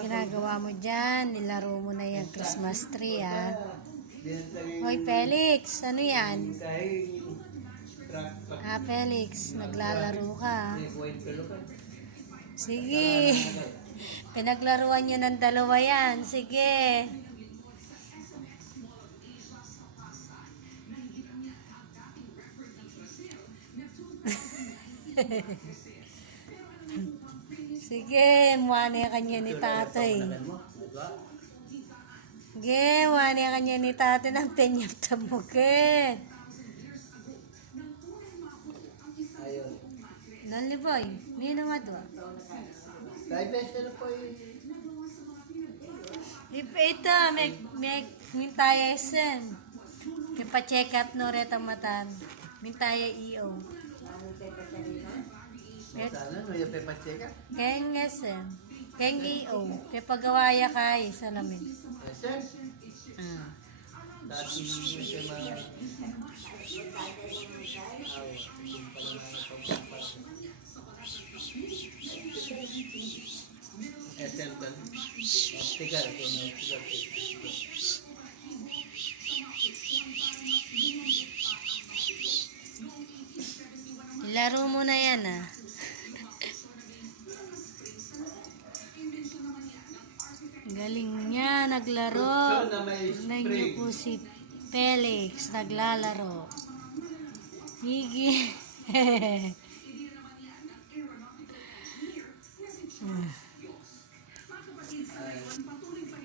ginagawa mo dyan, nilaro mo na yung Christmas tree, ha? Hoy, Felix, ano yan? Ah, Felix, naglalaro ka. Ka. Sige. Pinaglaruan nyo ng dalawa yan. Sige. Sige, muani kanya ni tatay. Sige, muani kanya ni tatay ng penyap tamukin. Lonely boy, nino nga doon? Kahit best na po eh. Ito, may, may mintaya isen. Kaya pa-check up no reta matan. Mintaya iyo. Sana no yung pepas check Kaya isen. Kaya iyo. Kaya pagawaya kay sa lamin. Yes, Ah. Dati yung sa mga... Esen kan. Tigar ko no. Tigar ko. Ilaro mo na yan ah. Galing niya, naglaro. So na may Tignan niyo po si Felix, naglalaro. Higi.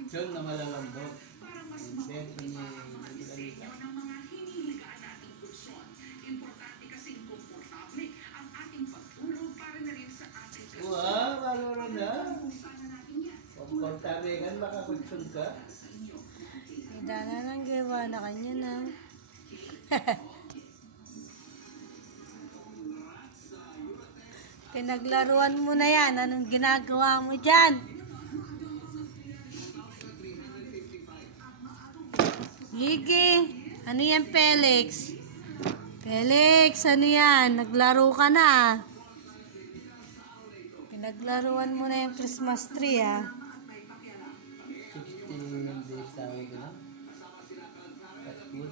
John na malalambot. Then, kung makakutsyon ka. Idana nang gawa na kanya na. Pinaglaruan mo na yan. Anong ginagawa mo dyan? Gigi, ano yan Felix? Felix, ano yan? Naglaro ka na. Pinaglaruan mo na yung Christmas tree ah. 16 days tawag ko na. That's good.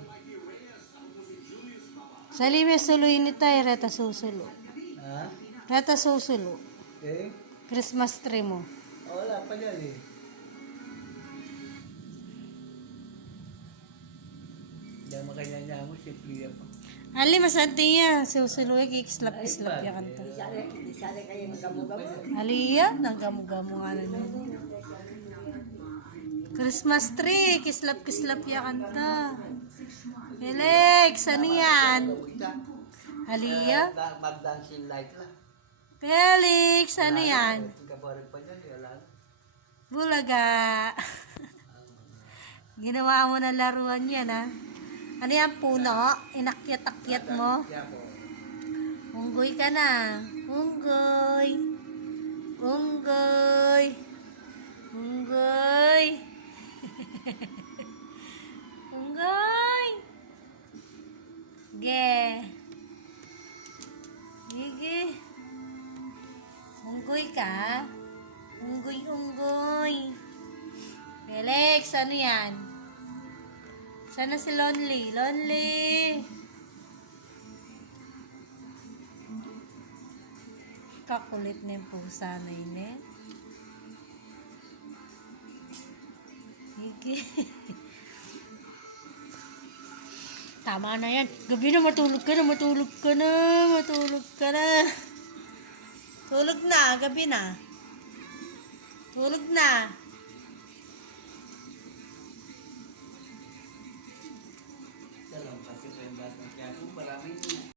Salime suloy ni tayo, reta susulo. Ha? Reta susulo. Eh? Christmas tree mo. Wala pa dyan eh. Hindi mo kanya niya mo, si Priya pa. Ali, masanti niya. Susulo, kikislap-kislap ya kanta. Aliya, nang gamu-gamu nga na nun. Christmas tree, kislap-kislap ya kanta. Felix, ano yan? Aliya? Mag-dancing light lang. Felix, ano yan? Bulaga. Ginawa mo na laruan yan, ha? Ano yan, puno? Inakyat-akyat mo? Unggoy ka na. Unggoy. Unggoy. Unggoy. Unggoy. Ge. Gigi. Unggoy ka? Unggoy, unggoy. Felix, ano yan? Sana si Lonely? Lonely. Kakulit na yung pusa na yun eh. Sige. Tama na yan. Gabi na matulog ka na, matulog ka na, matulog ka na. Tulog na, gabi na. Tulog na. Dalam kasi sa yung batang kaya po, maraming